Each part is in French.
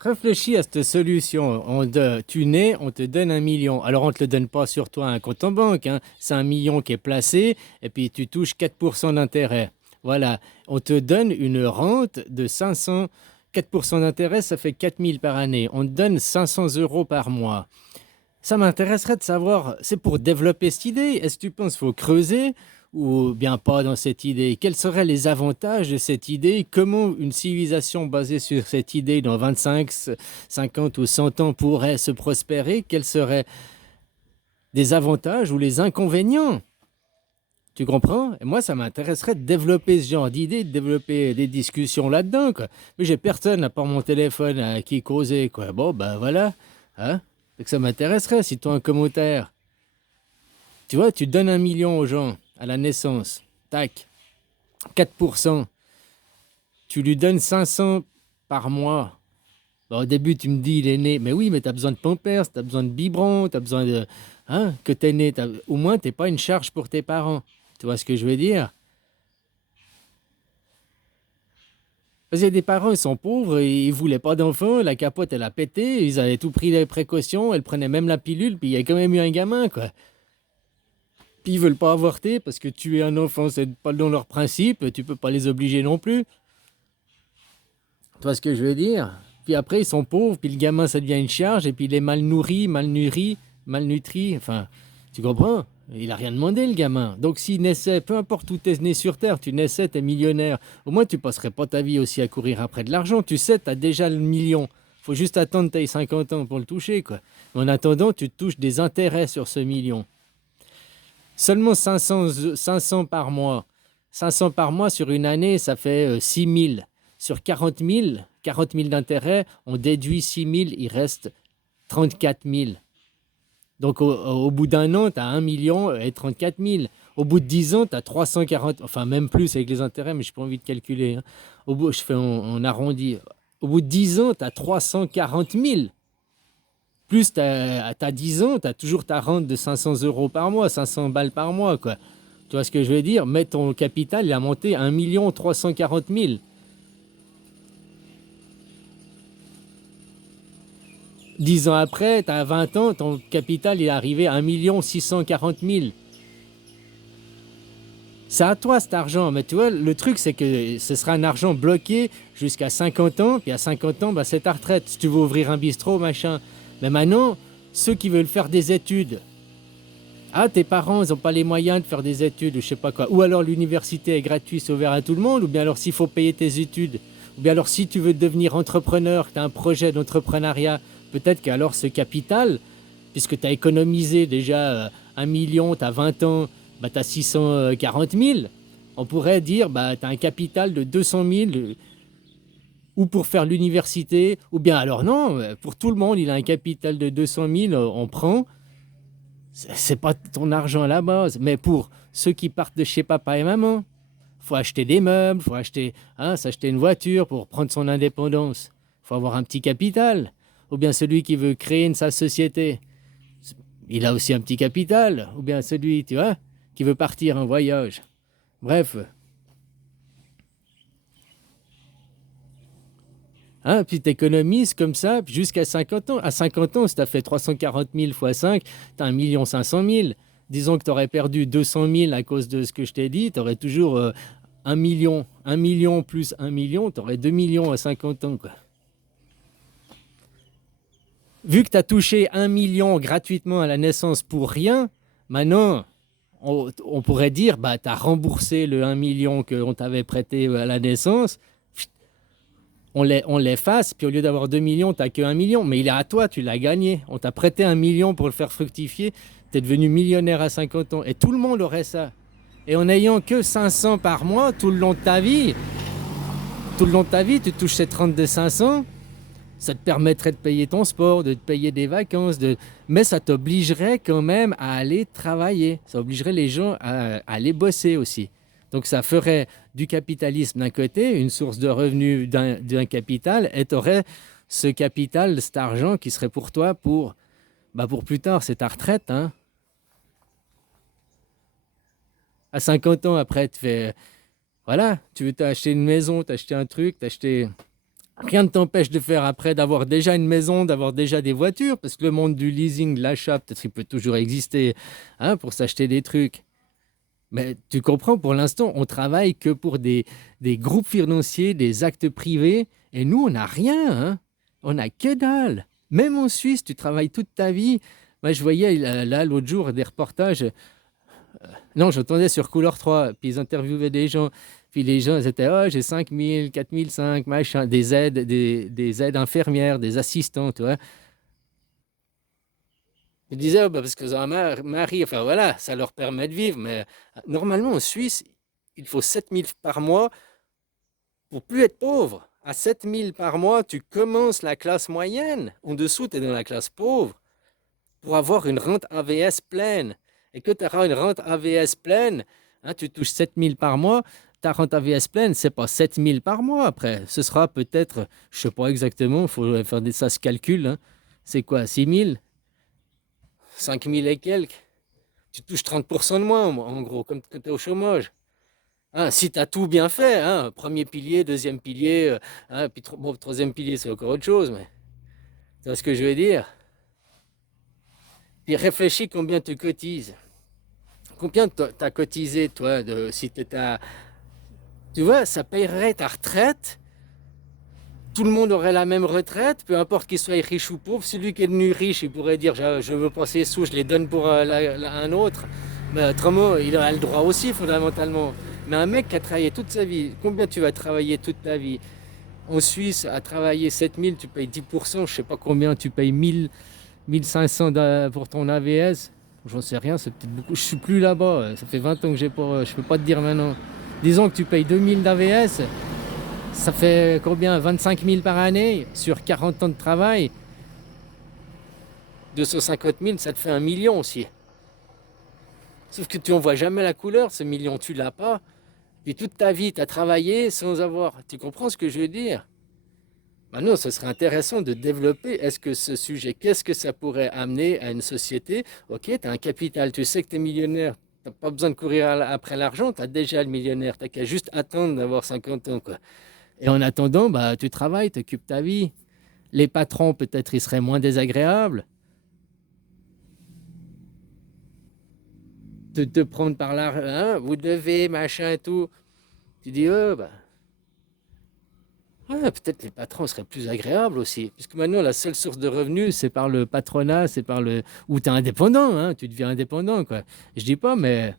Réfléchis à cette solution. Tu nais, on te donne 1 million. Alors, on ne te le donne pas sur toi un compte en banque, hein. C'est 1 million qui est placé et puis tu touches 4% d'intérêt. Voilà. On te donne une rente de 500. 4% d'intérêt, ça fait 4 000 par année. On te donne 500 euros par mois. Ça m'intéresserait de savoir, c'est pour développer cette idée. Est-ce que tu penses qu'il faut creuser ou bien pas dans cette idée? Quels seraient les avantages de cette idée? Comment une civilisation basée sur cette idée dans 25, 50 ou 100 ans pourrait se prospérer? Quels seraient les avantages ou les inconvénients? Tu comprends? Et moi, ça m'intéresserait de développer ce genre d'idée, de développer des discussions là-dedans, quoi. Mais j'ai personne à part mon téléphone à qui causer, quoi. Bon, ben voilà. Hein? Donc ça m'intéresserait si tu as un commentaire. Tu vois, tu donnes 1 million aux gens à la naissance. Tac, 4%. Tu lui donnes 500 par mois. Bon, au début, tu me dis, il est né. Mais oui, mais tu as besoin de Pampers, tu as besoin de biberon, tu as besoin de. Hein, que tu es né. Au moins, tu n'es pas une charge pour tes parents. Tu vois ce que je veux dire? Parce qu'il y a des parents, ils sont pauvres, ils voulaient pas d'enfants, la capote, elle a pété, ils avaient tout pris les précautions, elle prenait même la pilule, puis il y a quand même eu un gamin, quoi. Puis ils veulent pas avorter parce que tuer un enfant, c'est pas dans leur principe, tu peux pas les obliger non plus. Tu vois ce que je veux dire? Puis après, ils sont pauvres, puis le gamin, ça devient une charge, et puis il est mal nourri, malnutri, enfin, tu comprends? Il a rien demandé, le gamin. Donc s'il naissait, peu importe où tu es né sur Terre, tu naissais, tu es millionnaire, au moins tu passerais pas ta vie aussi à courir après de l'argent. Tu sais, tu as déjà le million. Faut juste attendre que tu 50 ans pour le toucher, quoi. Mais en attendant, tu touches des intérêts sur ce million. Seulement 500 par mois. 500 par mois sur une année, ça fait 6 000. Sur 40 000 d'intérêt, on déduit 6 000, il reste 34 000. Donc au bout d'un an, tu as 1 million et 34 000. Au bout de 10 ans, tu as 340, enfin même plus avec les intérêts, mais je n'ai pas envie de calculer, hein. Je fais en arrondi. Au bout de 10 ans, tu as 340 000. Plus tu as 10 ans, tu as toujours ta rente de 500 euros par mois, 500 balles par mois, quoi. Tu vois ce que je veux dire? Mais ton capital, il a monté à 1 340 000. 10 ans après, tu as 20 ans, ton capital, il est arrivé à 1 640 000. C'est à toi cet argent, mais tu vois, le truc, c'est que ce sera un argent bloqué jusqu'à 50 ans, puis à 50 ans, bah, c'est ta retraite. Si tu veux ouvrir un bistrot, machin. Mais maintenant, ceux qui veulent faire des études, ah, tes parents, ils n'ont pas les moyens de faire des études, ou je sais pas quoi. Ou alors l'université est gratuite, c'est ouvert à tout le monde, ou bien alors s'il faut payer tes études, ou bien alors si tu veux devenir entrepreneur, que tu as un projet d'entrepreneuriat, peut-être qu'alors ce capital, puisque tu as économisé déjà 1 million, tu as 20 ans, bah, tu as 640 000, on pourrait dire, bah, tu as un capital de 200 000, ou pour faire l'université, ou bien alors non, pour tout le monde, il a un capital de 200 000, on prend. C'est pas ton argent à la base, mais pour ceux qui partent de chez papa et maman, faut acheter des meubles, faut acheter, hein, s'acheter une voiture pour prendre son indépendance. Faut avoir un petit capital. Ou bien celui qui veut créer sa société, il a aussi un petit capital. Ou bien celui, tu vois, qui veut partir en voyage. Bref, hein, puis tu économises comme ça jusqu'à 50 ans. À 50 ans, si tu as fait 340 000 fois 5, tu as 1 500 000. Disons que tu aurais perdu 200 000 à cause de ce que je t'ai dit, tu aurais toujours 1 million. 1 million plus 1 million, tu aurais 2 millions à 50 ans, quoi. Vu que tu as touché 1 million gratuitement à la naissance pour rien, maintenant, on pourrait dire, bah, tu as remboursé le 1 million qu'on t'avait prêté à la naissance, on l'efface, puis au lieu d'avoir 2 millions, tu n'as que 1 million. Mais il est à toi, tu l'as gagné. On t'a prêté 1 million pour le faire fructifier. Tu es devenu millionnaire à 50 ans. Et tout le monde aurait ça. Et en ayant que 500 par mois tout le long de ta vie, tu touches cette rente de 500. Ça te permettrait de payer ton sport, de te payer des vacances, mais ça t'obligerait quand même à aller travailler. Ça obligerait les gens à aller bosser aussi. Donc ça ferait du capitalisme d'un côté, une source de revenus d'un capital, et tu aurais ce capital, cet argent qui serait pour toi pour plus tard, c'est ta retraite, hein. À 50 ans après, tu fais, voilà, tu veux t'acheter une maison, t'acheter un truc, t'acheter Rien ne t'empêche de faire après, d'avoir déjà une maison, d'avoir déjà des voitures, parce que le monde du leasing, de l'achat, peut-être il peut toujours exister, hein, pour s'acheter des trucs. Mais tu comprends, pour l'instant, on travaille que pour des groupes financiers, des actes privés, et nous, on n'a rien, hein. On n'a que dalle. Même en Suisse, tu travailles toute ta vie. Moi, je voyais là l'autre jour des reportages. Non, j'entendais sur Couleur 3, puis ils interviewaient des gens. Puis les gens, ils étaient, oh, j'ai 5 000, 4 500, machin, des aides infirmières, des assistants, tu vois. Ils disaient, oh, bah, parce que ont un mari, enfin voilà, ça leur permet de vivre. Mais normalement, en Suisse, il faut 7 000 par mois pour plus être pauvre. À 7 000 par mois, tu commences la classe moyenne. En dessous, tu es dans la classe pauvre. Pour avoir une rente AVS pleine. Et que tu auras une rente AVS pleine, hein, tu touches 7 000 par mois, ta rente AVS pleine, c'est pas 7 000 par mois après. Ce sera peut-être, je sais pas exactement, il faut faire ça se calcule, hein. C'est quoi, 6 000, 5 000 et quelques. Tu touches 30% de moins, en gros, comme quand tu es au chômage. Hein, si tu as tout bien fait, hein, premier pilier, deuxième pilier, hein, puis bon, troisième pilier, c'est encore autre chose, mais tu vois ce que je veux dire? Puis réfléchis combien tu cotises. Combien tu as cotisé, toi, si tu à... Tu vois, ça payerait ta retraite. Tout le monde aurait la même retraite, peu importe qu'il soit riche ou pauvre. Celui qui est devenu riche, il pourrait dire, je veux pas ces sous, je les donne pour un autre. Mais autrement, il a le droit aussi, fondamentalement. Mais un mec qui a travaillé toute sa vie, combien tu vas travailler toute ta vie? En Suisse, à travailler 7 000, tu payes 10%, je sais pas combien, tu payes 1 500 pour ton AVS. J'en sais rien, c'est peut-être beaucoup. Je suis plus là-bas, ça fait 20 ans que j'ai pas. Je peux pas te dire maintenant. Disons que tu payes 2000 d'AVS, ça fait combien? 25 000 par année sur 40 ans de travail. 250 000, ça te fait 1 million aussi. Sauf que tu en vois jamais la couleur, ce million, tu l'as pas. Puis toute ta vie, tu as travaillé sans avoir. Tu comprends ce que je veux dire? Maintenant, ce serait intéressant de développer, est-ce que ce sujet, qu'est-ce que ça pourrait amener à une société? Ok, tu as un capital, tu sais que tu es millionnaire, tu n'as pas besoin de courir après l'argent, tu as déjà le millionnaire, tu n'as qu'à juste attendre d'avoir 50 ans, quoi. Et en attendant, bah, tu travailles, tu occupes ta vie. Les patrons, peut-être, ils seraient moins désagréables. De te prendre par l'argent, hein, vous devez, machin et tout. Tu dis, oh, bah, ouais, peut-être les patrons seraient plus agréables aussi. Puisque maintenant, la seule source de revenus, c'est par le patronat, c'est par le... Ou tu es indépendant, hein, tu deviens indépendant, quoi. Je dis pas, mais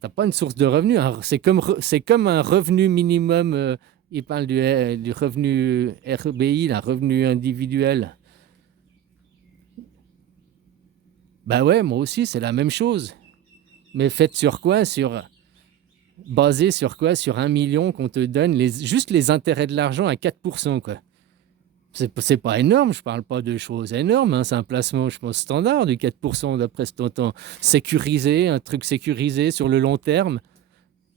t'as pas une source de revenus, hein. C'est comme un revenu minimum. Il parle du revenu RBI, la revenu individuel. Bah ouais, moi aussi, c'est la même chose. Mais faites sur quoi? Basé sur quoi? Sur 1 million qu'on te donne, juste les intérêts de l'argent à 4%, quoi. C'est pas énorme, je parle pas de choses énormes, hein, c'est un placement, je pense, standard du 4% d'après ce temps. Sécurisé, un truc sécurisé sur le long terme.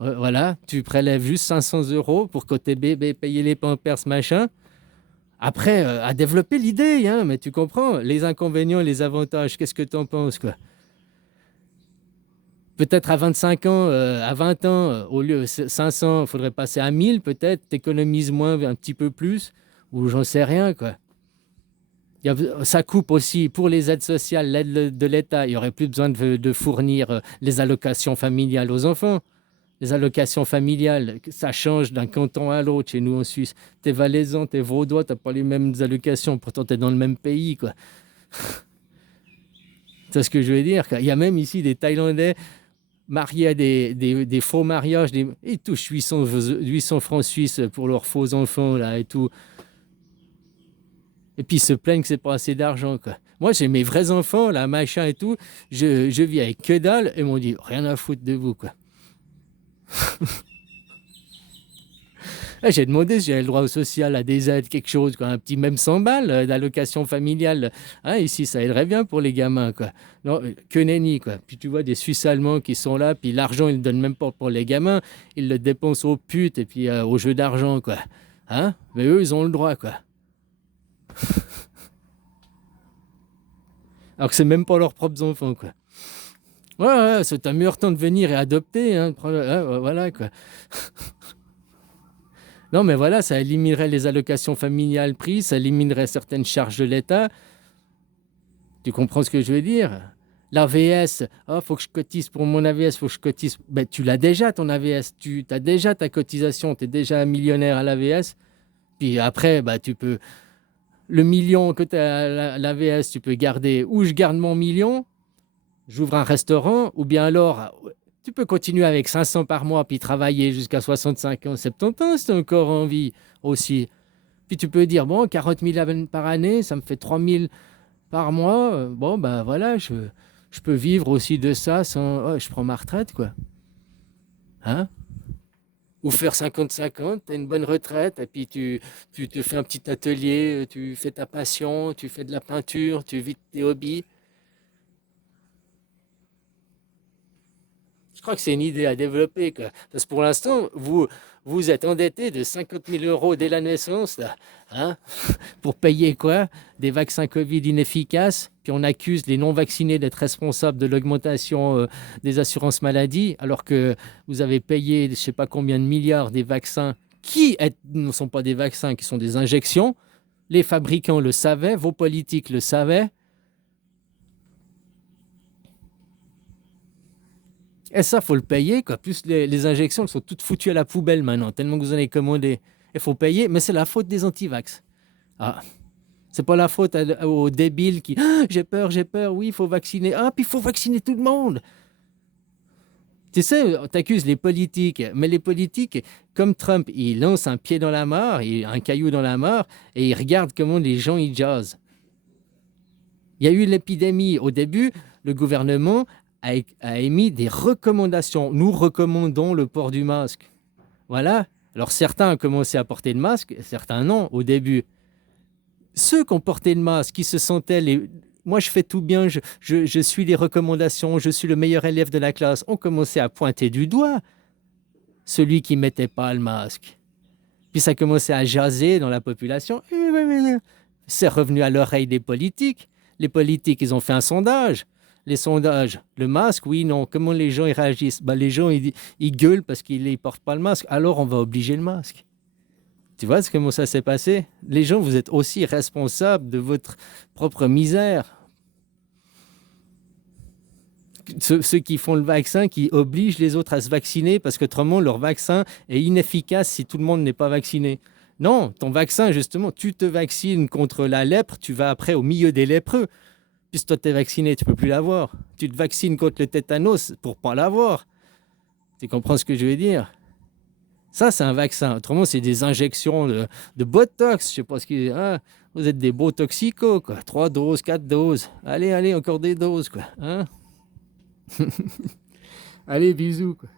Voilà, tu prélèves juste 500 euros pour côté bébé, payer les pampers, machin. Après, à développer l'idée, hein, mais tu comprends, les inconvénients, les avantages, qu'est-ce que tu en penses, quoi? Peut-être à 25 ans, à 20 ans, au lieu de 500, il faudrait passer à 1000 peut-être, t'économises moins, un petit peu plus, ou j'en sais rien, quoi. Ça coupe aussi pour les aides sociales, l'aide de l'État. Il n'y aurait plus besoin de fournir les allocations familiales aux enfants. Les allocations familiales, ça change d'un canton à l'autre chez nous en Suisse. T'es valaisan, t'es vaudois, t'as pas les mêmes allocations, pourtant t'es dans le même pays, quoi. C'est ce que je veux dire. Il y a même ici des Thaïlandais mariés à des faux mariages. Ils touchent 800 francs suisses pour leurs faux enfants, là, et tout. Et puis ils se plaignent que c'est pas assez d'argent, quoi. Moi, j'ai mes vrais enfants, là, machin et tout. Je vis avec que dalle. Et ils m'ont dit, rien à foutre de vous, quoi. J'ai demandé si j'avais le droit au social, à des aides, quelque chose, quoi. Un petit même 100 balles d'allocation familiale. Hein, ici, ça aiderait bien pour les gamins, quoi. Non, que nenni, quoi. Puis tu vois des Suisses allemands qui sont là, puis l'argent, ils ne le donnent même pas pour les gamins. Ils le dépensent aux putes et puis aux jeux d'argent, quoi. Hein? Mais eux, ils ont le droit, quoi. Alors que c'est même pas leurs propres enfants, quoi. Ouais, ouais, c'est un meilleur temps de venir et adopter, hein, voilà, quoi. Non, mais voilà, ça éliminerait les allocations familiales prises, ça éliminerait certaines charges de l'État. Tu comprends ce que je veux dire? L'AVS, oh, faut que je cotise pour mon AVS, faut que je cotise. Ben, tu l'as déjà ton AVS, tu as déjà ta cotisation, tu es déjà millionnaire à l'AVS. Puis après, bah, tu peux. Le million que tu as à l'AVS, tu peux garder. Ou je garde mon million, j'ouvre un restaurant, ou bien alors, tu peux continuer avec 500 par mois, puis travailler jusqu'à 65 ans, 70 ans, si tu as encore envie aussi. Puis tu peux dire, bon, 40 000 par année, ça me fait 3 000 par mois. Bon, ben voilà, je peux vivre aussi de ça sans. Oh, je prends ma retraite, quoi. Hein? Ou faire 50-50, tu as une bonne retraite, et puis tu te fais un petit atelier, tu fais ta passion, tu fais de la peinture, tu vis de tes hobbies. Je crois que c'est une idée à développer, quoi. Parce que pour l'instant, vous êtes endetté de 50 000 euros dès la naissance, là, hein, pour payer quoi? Des vaccins Covid inefficaces, puis on accuse les non-vaccinés d'être responsables de l'augmentation des assurances maladie, alors que vous avez payé je ne sais pas combien de milliards des vaccins ne sont pas des vaccins, qui sont des injections. Les fabricants le savaient, vos politiques le savaient. Et ça, faut le payer, quoi. Plus les injections, elles sont toutes foutues à la poubelle maintenant, tellement que vous en avez commandé. Il faut payer, mais c'est la faute des antivax. Ah, c'est pas la faute aux débiles qui ah, j'ai peur, oui, il faut vacciner. Ah, puis il faut vacciner tout le monde. Tu sais, on t'accuse les politiques, mais les politiques, comme Trump, il lance un pied dans la mare, un caillou dans la mare, et il regarde comment les gens ils jasent. Il y a eu l'épidémie au début, le gouvernement a émis des recommandations. Nous recommandons le port du masque. Voilà. Alors certains ont commencé à porter le masque, certains non au début. Ceux qui ont porté le masque, qui se sentaient moi je fais tout bien, je suis les recommandations, je suis le meilleur élève de la classe, ont commencé à pointer du doigt celui qui ne mettait pas le masque. Puis ça a commencé à jaser dans la population. C'est revenu à l'oreille des politiques. Les politiques, ils ont fait un sondage. Les sondages, le masque, oui, non. Comment les gens ils réagissent? Ben, les gens, ils gueulent parce qu'ils ne portent pas le masque. Alors, on va obliger le masque. Tu vois comment ça s'est passé? Les gens, vous êtes aussi responsables de votre propre misère. Ceux qui font le vaccin, qui obligent les autres à se vacciner parce qu'autrement, leur vaccin est inefficace si tout le monde n'est pas vacciné. Non, ton vaccin, justement, tu te vaccines contre la lèpre, tu vas après au milieu des lépreux. Puisque toi, tu es vacciné, tu ne peux plus l'avoir. Tu te vaccines contre le tétanos pour ne pas l'avoir. Tu comprends ce que je veux dire? Ça, c'est un vaccin. Autrement, c'est des injections de Botox. Je ne sais pas ce qui... Hein? Vous êtes des beaux toxicos, quoi. 3 doses, 4 doses. Allez, allez, encore des doses, quoi. Hein? Allez, bisous, quoi.